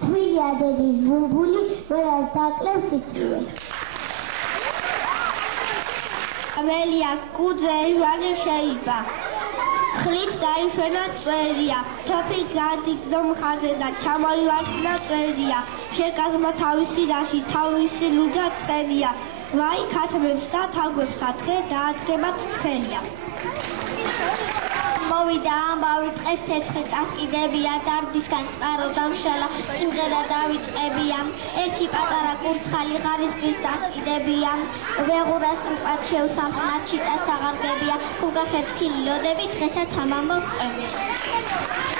თვიადების ბულბული ვერას დაკლებს იცივე. ამელია კუძე ჟვანი შეიბა. ხლით დაიშვენა წვერია. თოფი გადიგდო მხარზე და ჩამოივარცხნა წვერია. შეკაზმა თავისი რაში თავისი ლუჯა ცხენია. ვაი ქათმებს და თაგვებს სათხე დაადგებათ ცხენია. მოვიდა ამბავი დღეს ცეცხლი წამკიდებია დარდისგან წყარო დამშალა სიმღერა დავიწყებია ერთი პატარა კურცხალი ღარისფრის დამკიდებია ვეღურას მყარ შევსამს ნაჩიტას აღარგებია უგახეთქილი ლოდები დღესაც ამ ამბავს ყვებია